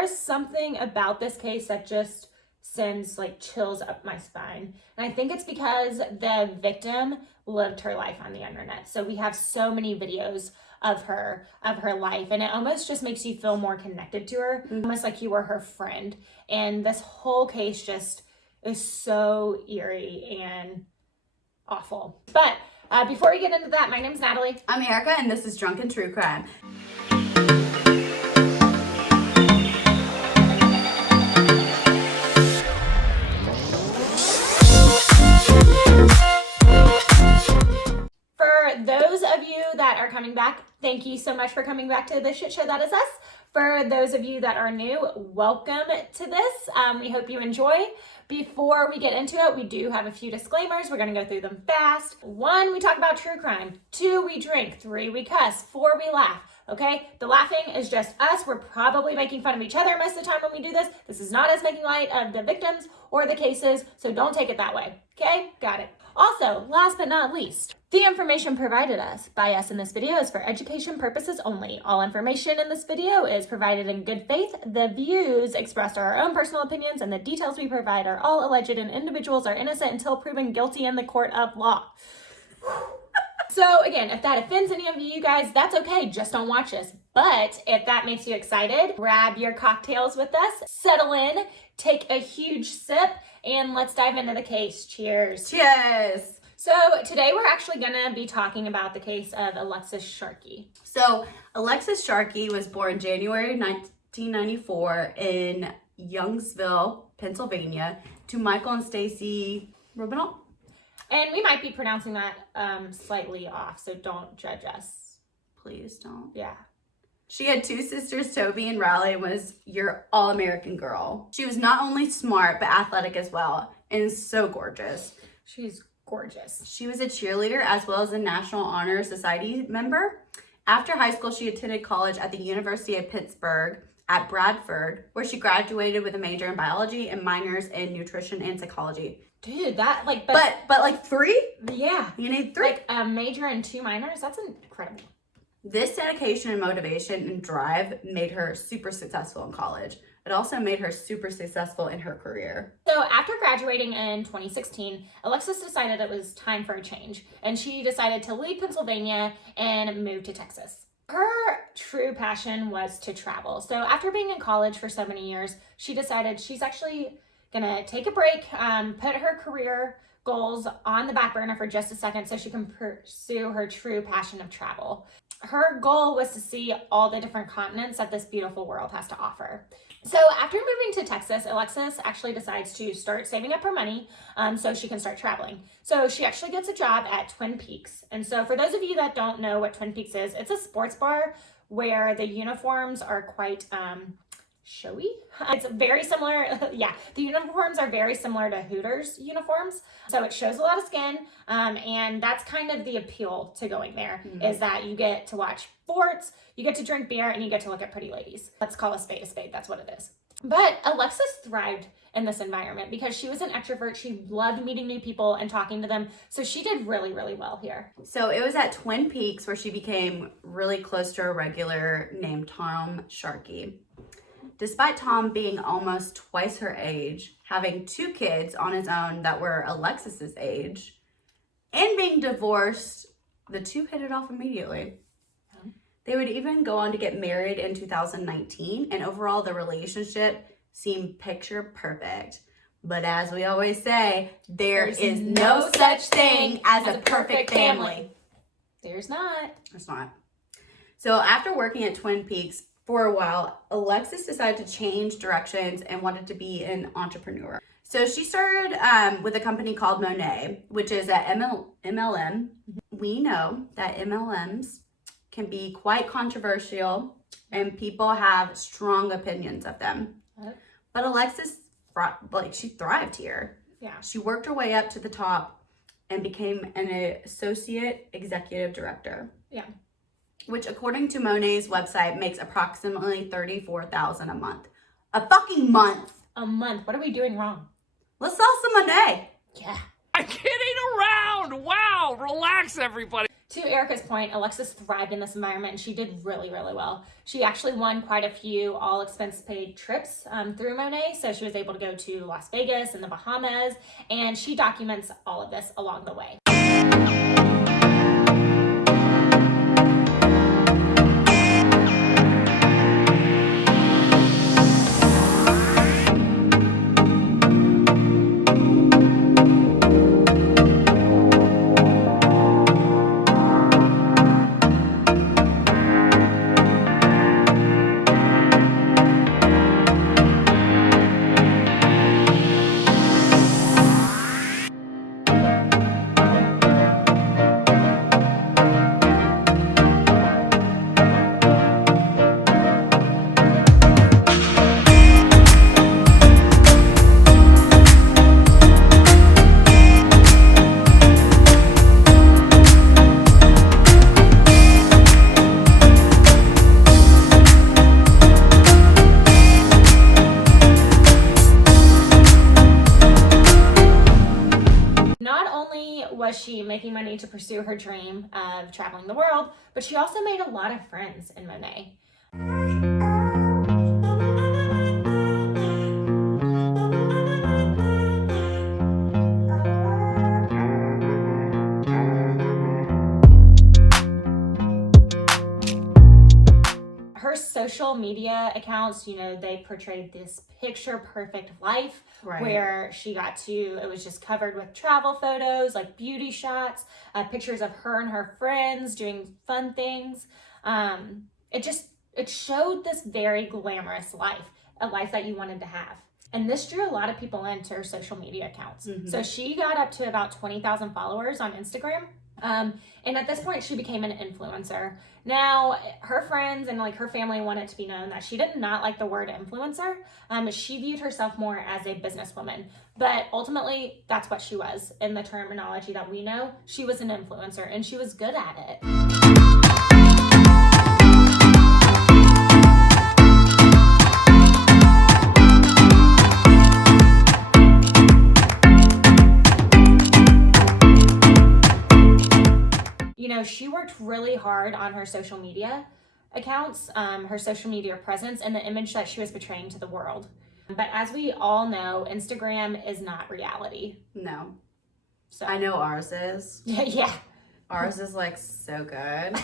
there's something about this case that just sends like chills up my spine. And I think it's because the victim lived her life on the internet. So we have so many videos of her life, and it almost just makes you feel more connected to her, almost like you were her friend. And this whole case just is so eerie and awful. But before we get into that, my name's Natalie. I'm Erika, and this is Drunken True Crime. For those of you that are coming back, thank you so much for coming back to the shit show that is us. For those of you that are new, welcome to this. We hope you enjoy. Before we get into it, we do have a few disclaimers. We're going to go through them fast. 1, we talk about true crime. 2, we drink. 3, we cuss. 4, we laugh. Okay? The laughing is just us. We're probably making fun of each other most of the time when we do this. This is not us making light of the victims or the cases, so don't take it that way. Okay? Got it. Also, last but not least, the information provided by us in this video is for education purposes only. All information in this video is provided in good faith. The views expressed are our own personal opinions, and the details we provide are all alleged, and individuals are innocent until proven guilty in the court of law. So again, if that offends any of you guys, that's okay. Just don't watch this. But if that makes you excited, grab your cocktails with us, settle in, take a huge sip, and let's dive into the case. Cheers. Cheers! So today we're actually going to be talking about the case of Alexis Sharkey. So Alexis Sharkey was born January 1994 in Youngsville, Pennsylvania, to Michael and Stacy Robinot. And we might be pronouncing that slightly off, so don't judge us. Please don't. Yeah. She had 2 sisters, Toby and Riley, and was your all-American girl. She was not only smart, but athletic as well, and so gorgeous. She's gorgeous. She was a cheerleader as well as a National Honor Society member. After high school, she attended college at the University of Pittsburgh at Bradford, where she graduated with a major in biology and minors in nutrition and psychology. Dude, that like... But like 3? Yeah. You need 3? Like a major and 2 minors? That's incredible. This dedication and motivation and drive made her super successful in college. It also made her super successful in her career. So after graduating in 2016, Alexis decided it was time for a change, and she decided to leave Pennsylvania and move to Texas. Her true passion was to travel. So after being in college for so many years, she decided she's actually gonna take a break, put her career goals on the back burner for just a second so she can pursue her true passion of travel. Her goal was to see all the different continents that this beautiful world has to offer. So after moving to Texas, Alexis actually decides to start saving up her money so she can start traveling. So she actually gets a job at Twin Peaks. And so for those of you that don't know what Twin Peaks is, it's a sports bar where the uniforms are quite showy. It's very similar. Yeah, the uniforms are very similar to Hooters uniforms. So it shows a lot of skin. And that's kind of the appeal to going there, is that you get to watch sports, you get to drink beer, and you get to look at pretty ladies. Let's call a spade a spade. That's what it is. But Alexis thrived in this environment because she was an extrovert. She loved meeting new people and talking to them. So she did really, really well here. So it was at Twin Peaks where she became really close to a regular named Tom Sharkey. Despite Tom being almost twice her age, having 2 kids on his own that were Alexis's age, and being divorced, the 2 hit it off immediately. They would even go on to get married in 2019, and overall the relationship seemed picture perfect. But as we always say, there's no such thing as a perfect family. There's not. It's not. So after working at Twin Peaks for a while, Alexis decided to change directions and wanted to be an entrepreneur. So she started with a company called Monet, which is an MLM. We know that MLMs can be quite controversial and people have strong opinions of them. But Alexis, she thrived here. Yeah. She worked her way up to the top and became an associate executive director. Yeah. Which, according to Monet's website, makes approximately $34,000 a month. A fucking month. A month. What are we doing wrong? Let's sell some Monet. Yeah. I'm kidding around. Wow. Relax, everybody. To Erika's point, Alexis thrived in this environment and she did really, really well. She actually won quite a few all expense paid trips through Monet. So she was able to go to Las Vegas and the Bahamas, and she documents all of this along the way. Was she making money to pursue her dream of traveling the world, but she also made a lot of friends in Monet. Her social media accounts, they portrayed this picture perfect life, right, where she got to, it was just covered with travel photos, like beauty shots, pictures of her and her friends doing fun things. It showed this very glamorous life, a life that you wanted to have. And this drew a lot of people into her social media accounts. Mm-hmm. So she got up to about 20,000 followers on Instagram. And at this point, she became an influencer. Now, her friends and her family wanted to be known that she did not like the word influencer. She viewed herself more as a businesswoman, but ultimately, that's what she was. In the terminology that we know, she was an influencer, and she was good at it. She worked really hard on her social media accounts, her social media presence, and the image that she was portraying to the world. But as we all know, Instagram is not reality. No. So I know ours is. Yeah. Ours is so good.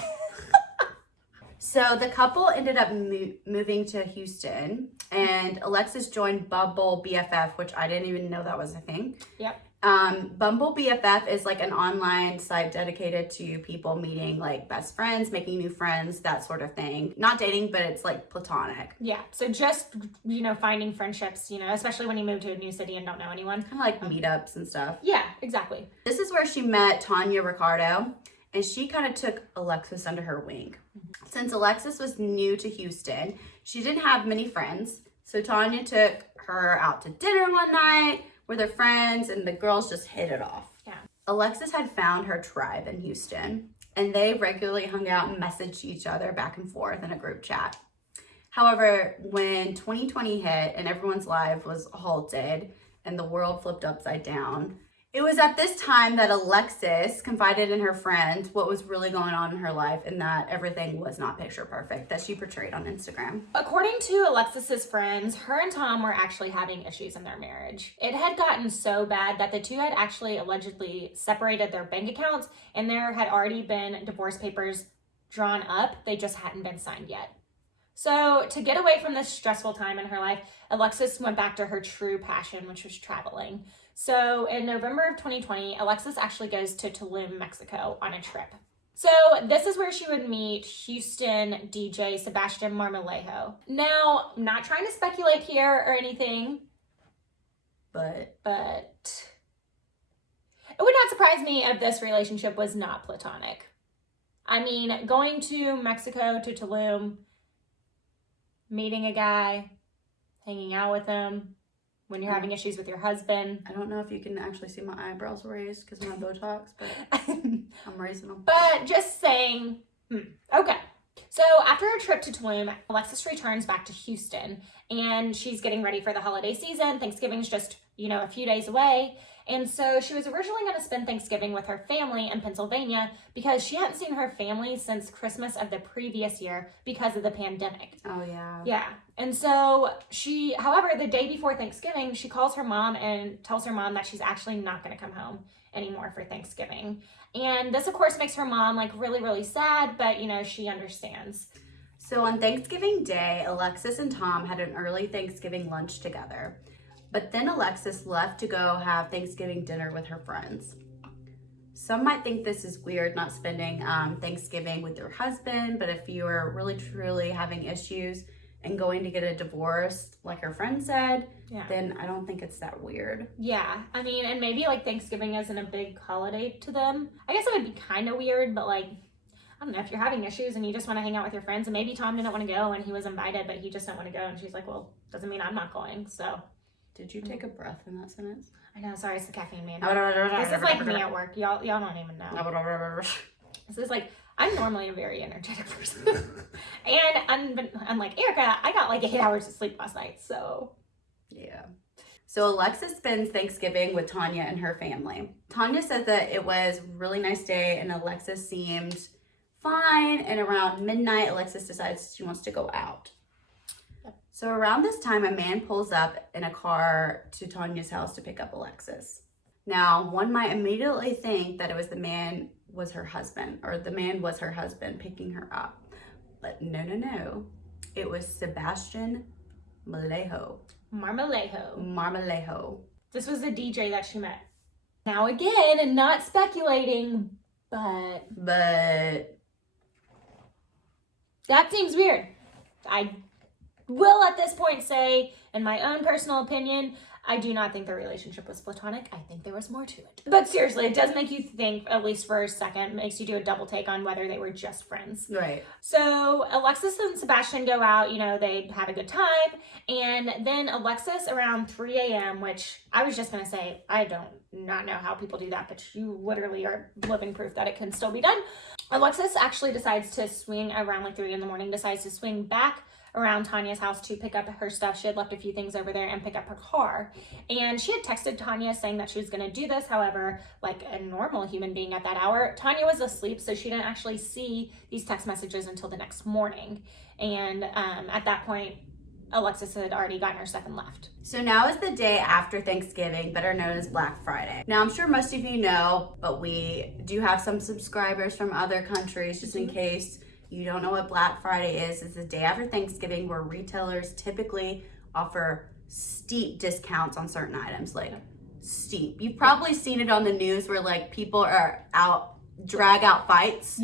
So the couple ended up moving to Houston, and Alexis joined Bumble BFF, which I didn't even know that was a thing. Yep. Bumble BFF is an online site dedicated to people meeting best friends, making new friends, that sort of thing. Not dating, but it's platonic. Yeah. So just, finding friendships, especially when you move to a new city and don't know anyone. Kind of meetups and stuff. Yeah, exactly. This is where she met Tanya Ricardo, and she kind of took Alexis under her wing. Mm-hmm. Since Alexis was new to Houston, she didn't have many friends. So Tanya took her out to dinner one night with her friends, and the girls just hit it off. Yeah. Alexis had found her tribe in Houston, and they regularly hung out and messaged each other back and forth in a group chat. However, when 2020 hit and everyone's life was halted and the world flipped upside down, it was at this time that Alexis confided in her friend what was really going on in her life and that everything was not picture perfect that she portrayed on Instagram. According to Alexis's friends, her and Tom were actually having issues in their marriage. It had gotten so bad that the two had actually allegedly separated their bank accounts, and there had already been divorce papers drawn up. They just hadn't been signed yet. So to get away from this stressful time in her life, Alexis went back to her true passion, which was traveling. So in November of 2020, Alexis actually goes to Tulum, Mexico on a trip. So this is where she would meet Houston DJ Sebastian Marmolejo. Now, I'm not trying to speculate here or anything, but it would not surprise me if this relationship was not platonic. I mean, going to Mexico, to Tulum, meeting a guy, hanging out with him, when you're having issues with your husband. I don't know if you can actually see my eyebrows raised because of my Botox, but I'm raising them. But just saying, okay. So after her trip to Tulum, Alexis returns back to Houston, and she's getting ready for the holiday season. Thanksgiving's just, a few days away. And so she was originally going to spend Thanksgiving with her family in Pennsylvania because she hadn't seen her family since Christmas of the previous year because of the pandemic. Oh, yeah. Yeah. And so however, the day before Thanksgiving, she calls her mom and tells her mom that she's actually not going to come home anymore for Thanksgiving. And this, of course, makes her mom like really, really sad, but she understands. So on Thanksgiving Day, Alexis and Tom had an early Thanksgiving lunch together. But then Alexis left to go have Thanksgiving dinner with her friends. Some might think this is weird, not spending Thanksgiving with your husband, but if you are really truly having issues and going to get a divorce, like her friend said, then I don't think it's that weird. Yeah, I mean, and maybe like Thanksgiving isn't a big holiday to them. I guess it would be kind of weird, but like, I don't know, if you're having issues and you just want to hang out with your friends, and maybe Tom didn't want to go and he was invited, but he just didn't want to go, and she's like, well, doesn't mean I'm not going, so. Did you take a breath in that sentence? I know, sorry, it's the caffeine, man. This is like me at work. Y'all don't even know. This is like, I'm normally a very energetic person. And unlike Erika, I got like 8 hours of sleep last night, so. Yeah. So Alexis spends Thanksgiving with Tanya and her family. Tanya said that it was a really nice day and Alexis seemed fine. And around midnight, Alexis decides she wants to go out. So around this time, a man pulls up in a car to Tanya's house to pick up Alexis. Now, one might immediately think that the man was her husband picking her up. But no. It was Sebastian Marmolejo. This was the DJ that she met. Now again, and not speculating, but that seems weird. I will at this point say, in my own personal opinion, I do not think their relationship was platonic. I think there was more to it. But seriously, it does make you think, at least for a second, makes you do a double take on whether they were just friends. Right. So Alexis and Sebastian go out, they have a good time. And then Alexis around 3 a.m., which I was just going to say, I don't not know how people do that, but you literally are living proof that it can still be done. Alexis actually decides to swing around like 3 a.m, decides to swing back around Tanya's house to pick up her stuff. She had left a few things over there and pick up her car. And she had texted Tanya saying that she was going to do this. However, like a normal human being at that hour, Tanya was asleep, so she didn't actually see these text messages until the next morning. And at that point, Alexis had already gotten her stuff and left. So now is the day after Thanksgiving, better known as Black Friday. Now, I'm sure most of you know, but we do have some subscribers from other countries, just in case you don't know what Black Friday is. It's the day after Thanksgiving where retailers typically offer steep discounts on certain items, like steep. You've probably seen it on the news where like people are drag out fights.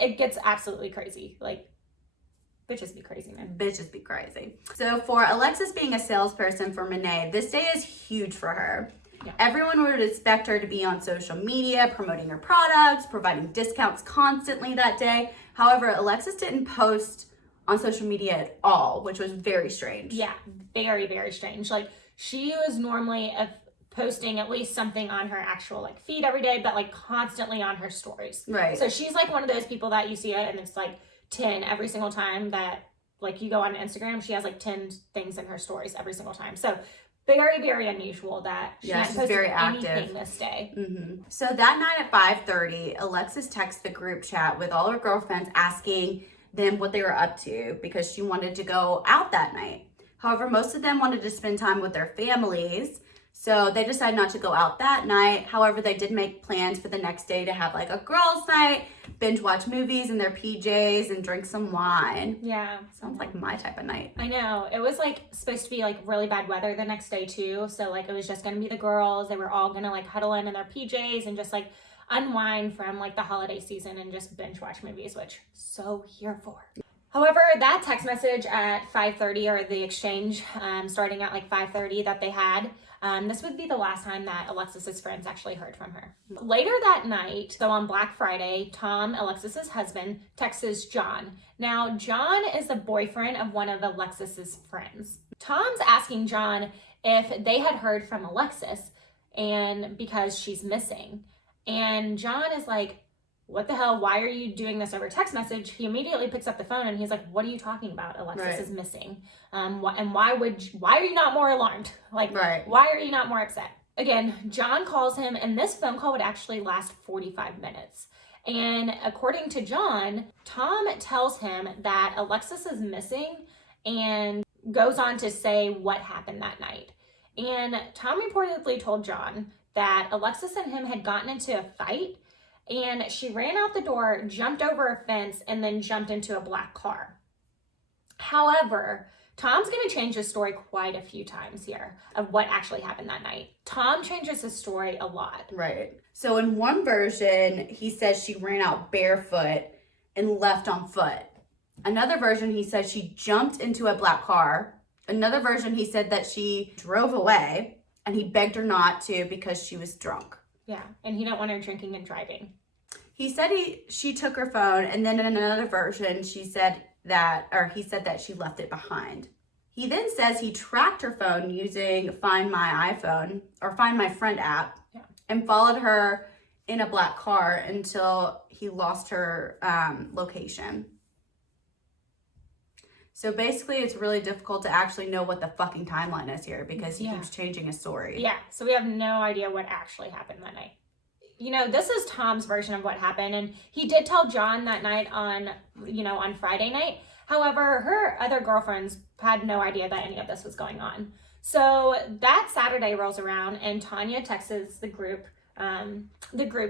It gets absolutely crazy. Like, bitches be crazy, man. Bitches be crazy. So for Alexis being a salesperson for Monet, this day is huge for her. Yeah. Everyone would expect her to be on social media, promoting her products, providing discounts constantly that day. However, Alexis didn't post on social media at all, which was very strange. Yeah, very, very strange. Like, she was normally posting at least something on her actual like feed every day, but like constantly on her stories. Right. So she's like one of those people that you see it and it's like 10 every single time that like you go on Instagram, she has like 10 things in her stories every single time. So very, very unusual that she hadn't posted very active anything this day. Mm-hmm. So that night at 5:30, Alexis texts the group chat with all her girlfriends asking them what they were up to because she wanted to go out that night. However, most of them wanted to spend time with their families, so they decided not to go out that night. However, they did make plans for the next day to have like a girls' night, binge watch movies in their PJs, and drink some wine. Yeah. Sounds like my type of night. I know. It was like supposed to be like really bad weather the next day too. So like it was just going to be the girls. They were all going to like huddle in their PJs and just like unwind from like the holiday season and just binge watch movies, which so here for. However, that text message at 5:30 or the exchange starting at like 5:30 that they had, this would be the last time that Alexis's friends actually heard from her. Later that night, so on Black Friday, Tom, Alexis's husband, texts John. Now, John is the boyfriend of one of Alexis's friends. Tom's asking John if they had heard from Alexis and because she's missing. And John is like, what the hell? Why are you doing this over text message? He immediately picks up the phone and he's like, what are you talking about? Alexis is missing. And why are you not more alarmed? Like, why are you not more upset? Again, John calls him, and this phone call would actually last 45 minutes. And according to John, Tom tells him that Alexis is missing and goes on to say what happened that night. And Tom reportedly told John that Alexis and him had gotten into a fight, and she ran out the door, jumped over a fence, and then jumped into a black car. However, Tom's going to change his story quite a few times here of what actually happened that night. Tom changes his story a lot. Right. So in one version, he says she ran out barefoot and left on foot. Another version, he said she jumped into a black car. Another version, he said that she drove away and he begged her not to because she was drunk. Yeah, and he didn't want her drinking and driving. He said she took her phone, and then in another version, he said that she left it behind. He then says he tracked her phone using Find My iPhone or Find My Friend app, and followed her in a black car until he lost her location. So basically, it's really difficult to actually know what the fucking timeline is here because he keeps changing his story. Yeah, so we have no idea what actually happened that night. You know, this is Tom's version of what happened, and he did tell John that night on Friday night. However, her other girlfriends had no idea that any of this was going on. So that Saturday rolls around, and Tanya texts the group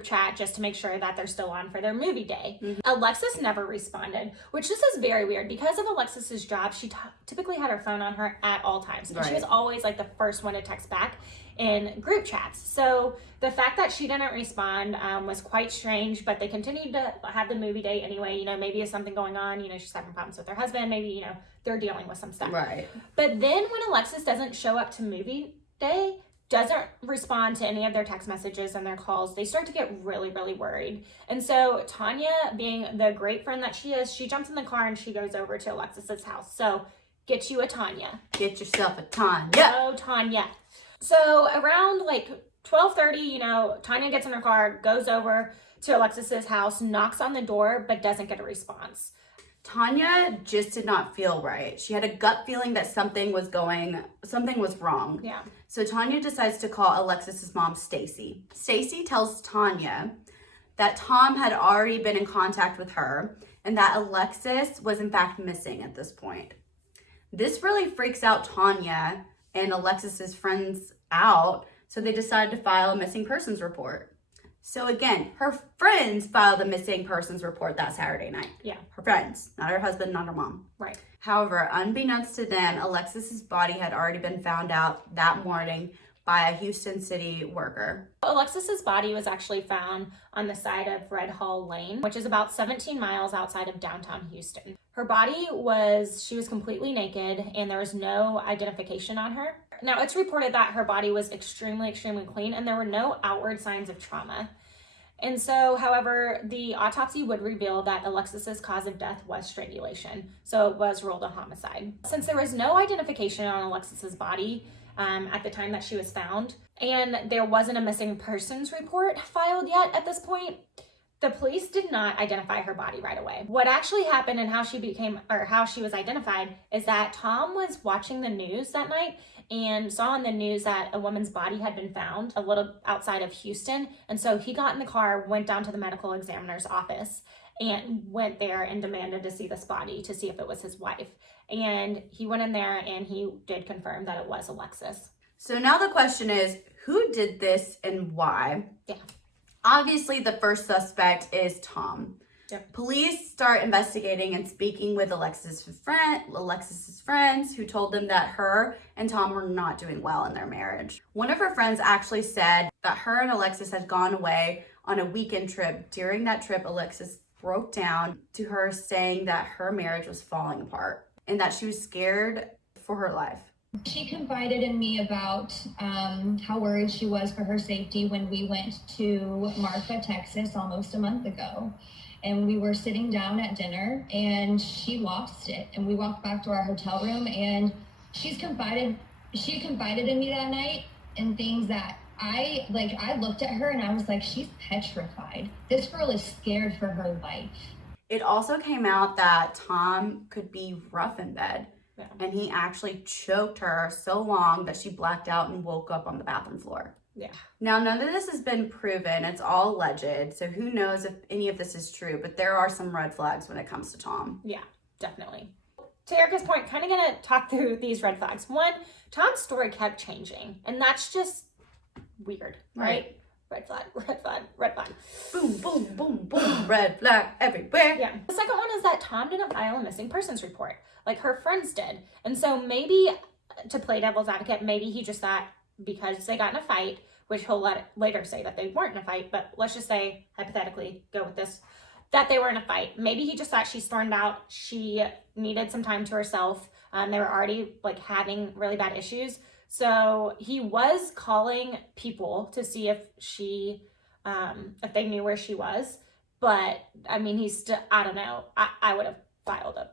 chat just to make sure that they're still on for their movie day. Mm-hmm. Alexis never responded, which this is very weird. Because of Alexis's job, she typically had her phone on her at all times. And she was always like the first one to text back in group chats. So the fact that she didn't respond was quite strange, but they continued to have the movie day anyway. You know, maybe there's something going on. You know, she's having problems with her husband. Maybe, they're dealing with some stuff. Right. But then when Alexis doesn't show up to movie day, doesn't respond to any of their text messages and their calls, they start to get really, really worried. And so Tanya, being the great friend that she is, she jumps in the car and she goes over to Alexis's house. So get you a Tanya. Get yourself a Tanya. Oh, Tanya. So around like 12:30, Tanya gets in her car, goes over to Alexis's house, knocks on the door, but doesn't get a response. Tanya just did not feel right. She had a gut feeling that something was wrong. Yeah. So Tanya decides to call Alexis's mom, Stacy. Stacy tells Tanya that Tom had already been in contact with her and that Alexis was in fact missing at this point. This really freaks out Tanya and Alexis's friends out, so they decided to file a missing persons report. So again, her friends filed a missing persons report that Saturday night. Yeah. Her friends, not her husband, not her mom. Right. However, unbeknownst to them, Alexis's body had already been found out that morning by a Houston City worker. Alexis's body was actually found on the side of Red Hall Lane, which is about 17 miles outside of downtown Houston. Her body she was completely naked and there was no identification on her. Now, it's reported that her body was extremely, extremely clean and there were no outward signs of trauma. And so, however, the autopsy would reveal that Alexis's cause of death was strangulation. So it was ruled a homicide. Since there was no identification on Alexis's body at the time that she was found, and there wasn't a missing persons report filed yet at this point, the police did not identify her body right away. What actually happened and how she was identified is that Tom was watching the news that night and saw on the news that a woman's body had been found a little outside of Houston. And so he got in the car, went down to the medical examiner's office and went there and demanded to see this body to see if it was his wife. And he went in there and he did confirm that it was Alexis. So now the question is, who did this and why? Yeah. Obviously, the first suspect is Tom. Yep. Police start investigating and speaking with Alexis's friends who told them that her and Tom were not doing well in their marriage. One of her friends actually said that her and Alexis had gone away on a weekend trip. During that trip, Alexis broke down to her saying that her marriage was falling apart and that she was scared for her life. She confided in me about how worried she was for her safety when we went to Marfa, Texas almost a month ago. And we were sitting down at dinner and she lost it. And we walked back to our hotel room and she confided in me that night in things that I looked at her and I was like, she's petrified. This girl is scared for her life. It also came out that Tom could be rough in bed. Yeah. And he actually choked her so long that she blacked out and woke up on the bathroom floor. Yeah. Now, none of this has been proven. It's all alleged. So who knows if any of this is true. But there are some red flags when it comes to Tom. Yeah, definitely. To Erika's point, kind of going to talk through these red flags. One, Tom's story kept changing. And that's just weird, right? Red flag, red flag, red flag. Boom, boom, boom, boom. Red flag everywhere. Yeah. The second one is that Tom didn't file a missing persons report like her friends did. And so maybe, to play devil's advocate, maybe he just thought because they got in a fight, which he'll later say that they weren't in a fight, but let's just say, hypothetically, go with this, that they were in a fight. Maybe he just thought she stormed out. She needed some time to herself. They were already like having really bad issues. So he was calling people to see if if they knew where she was. But I mean, he's still, I don't know. I would have filed a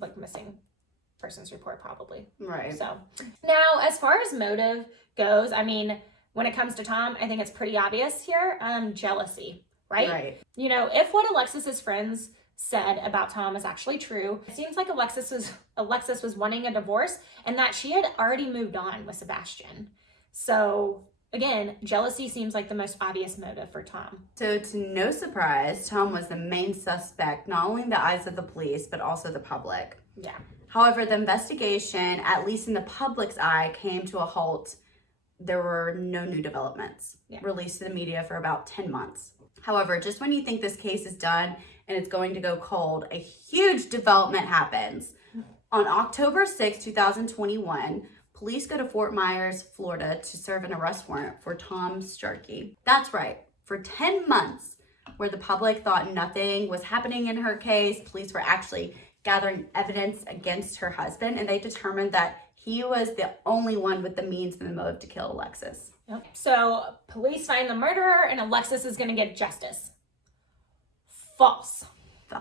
like missing persons report probably. Right. So now as far as motive goes, I mean, when it comes to Tom, I think it's pretty obvious here. Jealousy, right? Right. You know, if what Alexis's friends said about Tom is actually true, it seems like Alexis was wanting a divorce and that she had already moved on with Sebastian. So again, jealousy seems like the most obvious motive for Tom. So to no surprise, Tom was the main suspect, not only in the eyes of the police, but also the public. Yeah. However, the investigation, at least in the public's eye, came to a halt. There were no new developments released to the media for about 10 months. However, just when you think this case is done and it's going to go cold, a huge development happens. On October 6, 2021, police go to Fort Myers, Florida to serve an arrest warrant for Tom Sharkey. That's right, for 10 months, where the public thought nothing was happening in her case, police were actually gathering evidence against her husband, and they determined that he was the only one with the means and the motive to kill Alexis. Yep. So police find the murderer and Alexis is going to get justice. False.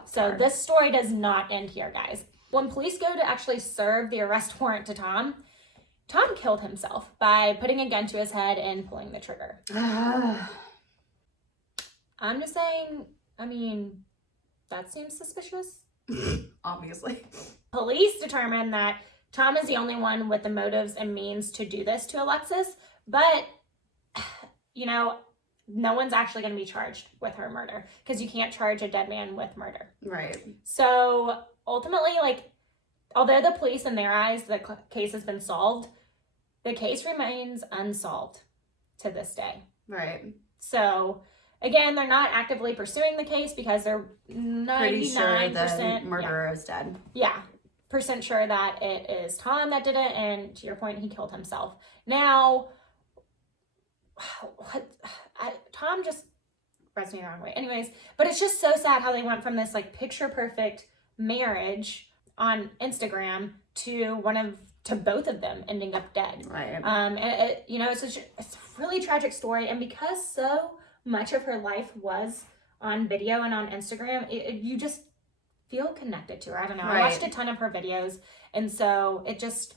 So this story does not end here, guys. When police go to actually serve the arrest warrant to Tom killed himself by putting a gun to his head and pulling the trigger. I'm just saying, I mean, that seems suspicious. Obviously. Police determined that Tom is the only one with the motives and means to do this to Alexis, but, you know, no one's actually going to be charged with her murder because you can't charge a dead man with murder. Right. So ultimately, like, although the police, in their eyes, the case has been solved, the case remains unsolved to this day. Right. So again, they're not actively pursuing the case because they're 99% pretty sure the murderer is dead. Yeah. Percent sure that it is Tom that did it, and to your point, he killed himself. Now, Tom just rubs me the wrong way. Anyways, but it's just so sad how they went from this like picture perfect marriage on Instagram to both of them ending up dead. Right. And it's a really tragic story, and because so much of her life was on video and on Instagram, you just feel connected to her. I don't know. Right. I watched a ton of her videos, and so it just,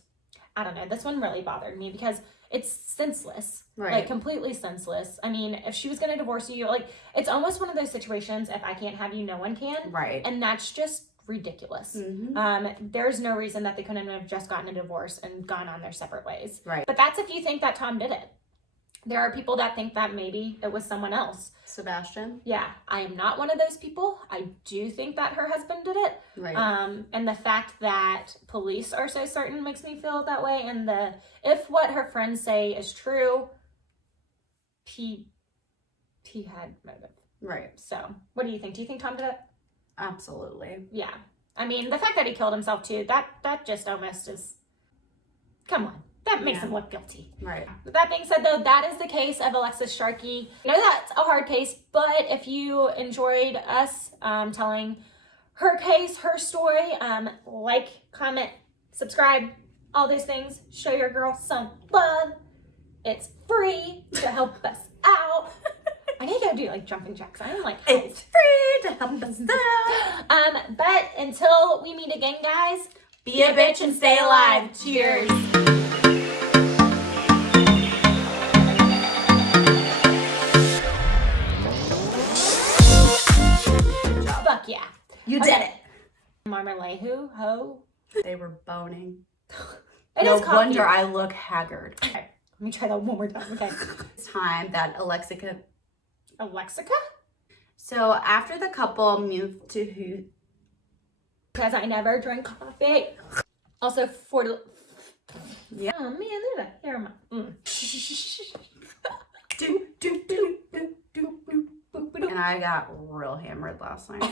I don't know. This one really bothered me because it's senseless. Right. Like completely senseless. I mean, if she was going to divorce you, like it's almost one of those situations, if I can't have you, no one can. Right. And that's just ridiculous. Mm-hmm. There's no reason that they couldn't have just gotten a divorce and gone on their separate ways. Right. But that's if you think that Tom did it. There are people that think that maybe it was someone else. Sebastian? Yeah, I am not one of those people. I do think that her husband did it. Right. And the fact that police are so certain makes me feel that way. And if what her friends say is true, he had motive. Right. So what do you think? Do you think Tom did it? Absolutely. Yeah. I mean, the fact that he killed himself too, that just almost is, come on. That makes him look guilty. Right. With that being said, though, that is the case of Alexis Sharkey. I know that's a hard case, but if you enjoyed us telling her case, her story, like, comment, subscribe, all those things. Show your girl some love. It's free to help us out. I need to do like jumping jacks. I'm like, it's free to help us out. But until we meet again, guys, be a bitch and stay alive. Cheers. You did it. Marmalade ho. They were boning. It No is coffee. wonder I look haggard. Okay, let me try that one more time. Okay. It's time that Alexica? So after the couple moved to who? Because I never drink coffee. Also, Yeah. Oh man, look at that. Here am I. Do, do, do, do, do, do, do, do. And I got real hammered last night.